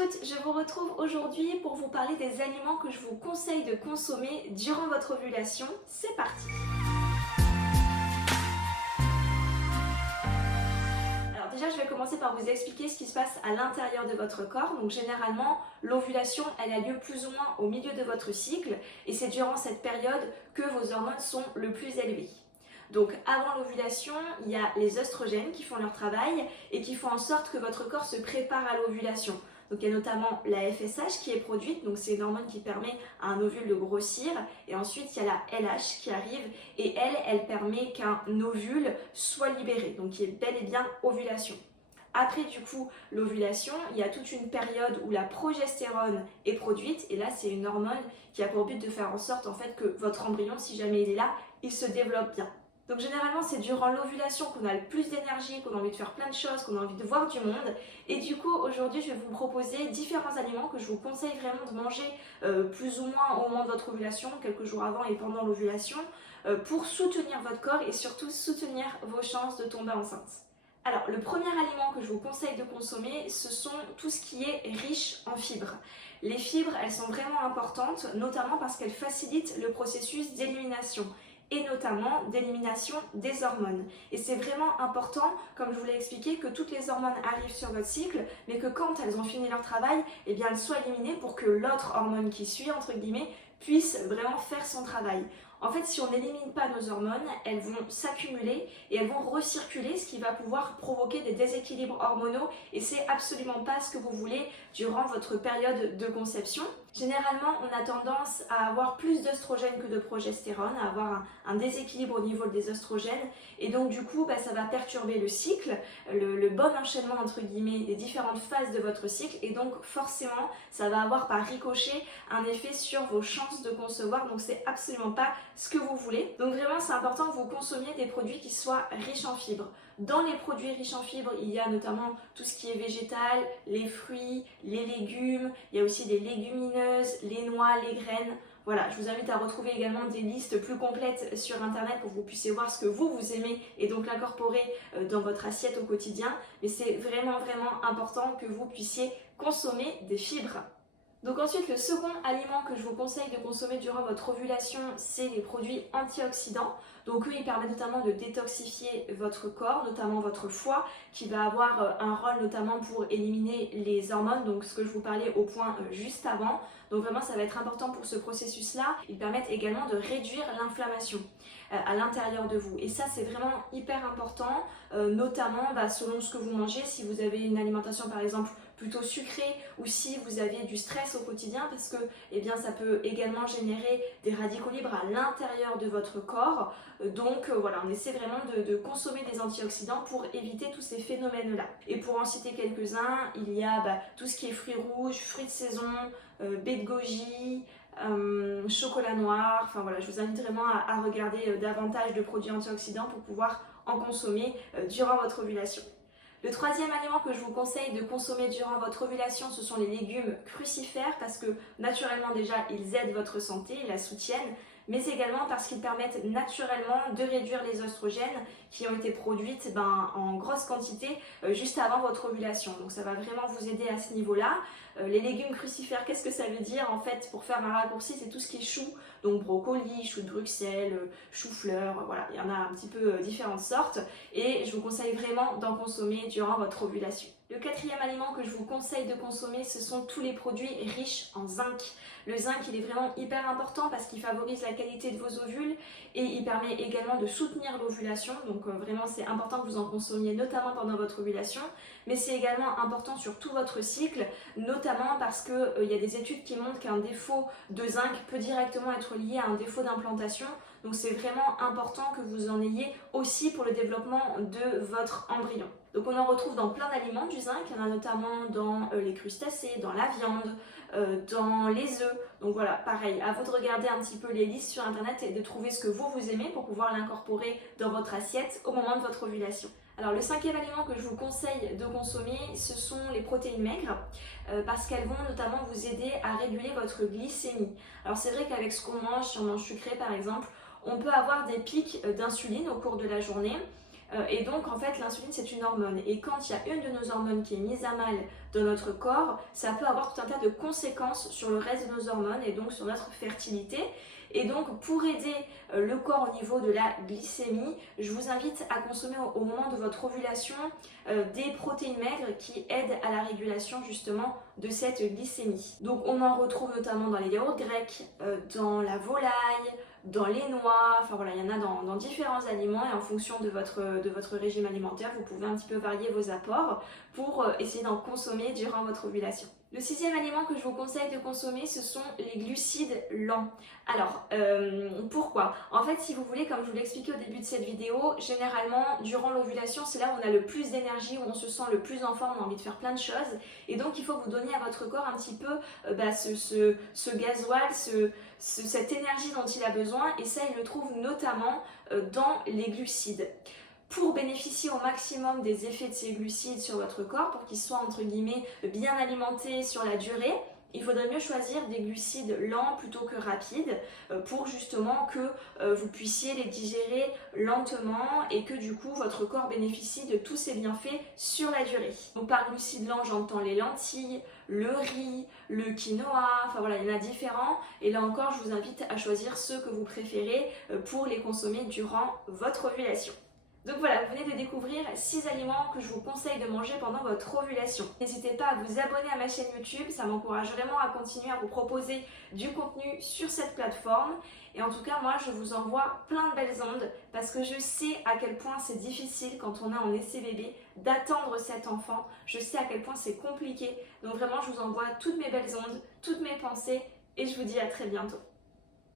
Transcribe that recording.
toutes, je vous retrouve aujourd'hui pour vous parler des aliments que je vous conseille de consommer durant votre ovulation. C'est parti! Alors déjà, je vais commencer par vous expliquer ce qui se passe à l'intérieur de votre corps. Donc généralement, l'ovulation, elle a lieu plus ou moins au milieu de votre cycle et c'est durant cette période que vos hormones sont le plus élevées. Donc avant l'ovulation, il y a les œstrogènes qui font leur travail et qui font en sorte que votre corps se prépare à l'ovulation. Donc il y a notamment la FSH qui est produite, donc c'est une hormone qui permet à un ovule de grossir. Et ensuite il y a la LH qui arrive et elle permet qu'un ovule soit libéré, donc il y ait bel et bien ovulation. Après du coup l'ovulation, il y a toute une période où la progestérone est produite et là c'est une hormone qui a pour but de faire en sorte en fait que votre embryon, si jamais il est là, il se développe bien. Donc généralement c'est durant l'ovulation qu'on a le plus d'énergie, qu'on a envie de faire plein de choses, qu'on a envie de voir du monde. Et du coup aujourd'hui je vais vous proposer différents aliments que je vous conseille vraiment de manger plus ou moins au moment de votre ovulation, quelques jours avant et pendant l'ovulation, pour soutenir votre corps et surtout soutenir vos chances de tomber enceinte. Alors le premier aliment que je vous conseille de consommer, ce sont tout ce qui est riche en fibres. Les fibres, elles sont vraiment importantes, notamment parce qu'elles facilitent le processus d'élimination et notamment d'élimination des hormones. Et c'est vraiment important, comme je vous l'ai expliqué, que toutes les hormones arrivent sur votre cycle, mais que quand elles ont fini leur travail, eh bien elles soient éliminées pour que l'autre hormone qui suit, entre guillemets, puisse vraiment faire son travail. En fait, si on n'élimine pas nos hormones, elles vont s'accumuler et elles vont recirculer, ce qui va pouvoir provoquer des déséquilibres hormonaux et c'est absolument pas ce que vous voulez durant votre période de conception. Généralement, on a tendance à avoir plus d'œstrogènes que de progestérone, à avoir un déséquilibre au niveau des œstrogènes et donc du coup, ça va perturber le cycle, le bon enchaînement entre guillemets des différentes phases de votre cycle et donc forcément, ça va avoir par ricochet un effet sur vos chances de concevoir, donc c'est absolument pas ce que vous voulez. Donc vraiment, c'est important que vous consommiez des produits qui soient riches en fibres. Dans les produits riches en fibres, il y a notamment tout ce qui est végétal, les fruits, les légumes, il y a aussi les légumineuses, les noix, les graines. Voilà, je vous invite à retrouver également des listes plus complètes sur internet pour que vous puissiez voir ce que vous aimez et donc l'incorporer dans votre assiette au quotidien. Mais c'est vraiment important que vous puissiez consommer des fibres. Donc ensuite, le second aliment que je vous conseille de consommer durant votre ovulation, c'est les produits antioxydants. Donc eux, ils permettent notamment de détoxifier votre corps, notamment votre foie, qui va avoir un rôle notamment pour éliminer les hormones, donc ce que je vous parlais au point juste avant. Donc vraiment, ça va être important pour ce processus-là. Ils permettent également de réduire l'inflammation à l'intérieur de vous. Et ça, c'est vraiment hyper important, notamment selon ce que vous mangez. Si vous avez une alimentation, par exemple, plutôt sucrée ou si vous avez du stress au quotidien parce que ça peut également générer des radicaux libres à l'intérieur de votre corps. Donc voilà, on essaie vraiment de consommer des antioxydants pour éviter tous ces phénomènes-là. Et pour en citer quelques-uns, il y a tout ce qui est fruits rouges, fruits de saison, baies de goji, chocolat noir, enfin voilà, je vous invite vraiment à regarder davantage de produits antioxydants pour pouvoir en consommer durant votre ovulation. Le troisième aliment que je vous conseille de consommer durant votre ovulation, ce sont les légumes crucifères parce que naturellement déjà ils aident votre santé, ils la soutiennent, mais également parce qu'ils permettent naturellement de réduire les œstrogènes qui ont été produites en grosse quantité juste avant votre ovulation. Donc ça va vraiment vous aider à ce niveau-là. Les légumes crucifères, qu'est-ce que ça veut dire en fait? Pour faire un raccourci, c'est tout ce qui est chou, donc brocoli, chou de Bruxelles, chou-fleur, voilà, il y en a un petit peu différentes sortes et je vous conseille vraiment d'en consommer durant votre ovulation. Le quatrième aliment que je vous conseille de consommer, ce sont tous les produits riches en zinc. Le zinc, il est vraiment hyper important parce qu'il favorise la qualité de vos ovules et il permet également de soutenir l'ovulation. Donc vraiment, c'est important que vous en consommiez, notamment pendant votre ovulation. Mais c'est également important sur tout votre cycle, notamment parce qu'il y a des études qui montrent qu'un défaut de zinc peut directement être lié à un défaut d'implantation. Donc c'est vraiment important que vous en ayez aussi pour le développement de votre embryon. Donc on en retrouve dans plein d'aliments du zinc, il y en a notamment dans les crustacés, dans la viande, dans les œufs. Donc voilà, pareil, à vous de regarder un petit peu les listes sur internet et de trouver ce que vous aimez pour pouvoir l'incorporer dans votre assiette au moment de votre ovulation. Alors le cinquième aliment que je vous conseille de consommer, ce sont les protéines maigres parce qu'elles vont notamment vous aider à réguler votre glycémie. Alors c'est vrai qu'avec ce qu'on mange, si on mange sucré par exemple, on peut avoir des pics d'insuline au cours de la journée. Et donc en fait l'insuline c'est une hormone et quand il y a une de nos hormones qui est mise à mal dans notre corps, ça peut avoir tout un tas de conséquences sur le reste de nos hormones et donc sur notre fertilité. Et donc pour aider le corps au niveau de la glycémie, je vous invite à consommer au moment de votre ovulation des protéines maigres qui aident à la régulation justement de cette glycémie. Donc on en retrouve notamment dans les yaourts grecs, dans la volaille, dans les noix, enfin voilà, il y en a dans différents aliments et en fonction de votre régime alimentaire, vous pouvez un petit peu varier vos apports pour essayer d'en consommer durant votre ovulation. Le 6e aliment que je vous conseille de consommer, ce sont les glucides lents. Alors, pourquoi? En fait, si vous voulez, comme je vous l'ai expliqué au début de cette vidéo, généralement, durant l'ovulation, c'est là où on a le plus d'énergie, où on se sent le plus en forme, on a envie de faire plein de choses. Et donc, il faut que vous donniez à votre corps un petit peu ce gasoil, cette énergie dont il a besoin. Et ça, il le trouve notamment dans les glucides. Pour bénéficier au maximum des effets de ces glucides sur votre corps, pour qu'ils soient entre guillemets bien alimentés sur la durée, il faudrait mieux choisir des glucides lents plutôt que rapides pour justement que vous puissiez les digérer lentement et que du coup votre corps bénéficie de tous ces bienfaits sur la durée. Donc par glucides lents j'entends les lentilles, le riz, le quinoa, enfin voilà il y en a différents et là encore je vous invite à choisir ceux que vous préférez pour les consommer durant votre ovulation. Donc voilà, vous venez de découvrir 6 aliments que je vous conseille de manger pendant votre ovulation. N'hésitez pas à vous abonner à ma chaîne YouTube, ça m'encourage vraiment à continuer à vous proposer du contenu sur cette plateforme. Et en tout cas, moi, je vous envoie plein de belles ondes parce que je sais à quel point c'est difficile quand on est en essai bébé d'attendre cet enfant. Je sais à quel point c'est compliqué. Donc vraiment, je vous envoie toutes mes belles ondes, toutes mes pensées et je vous dis à très bientôt.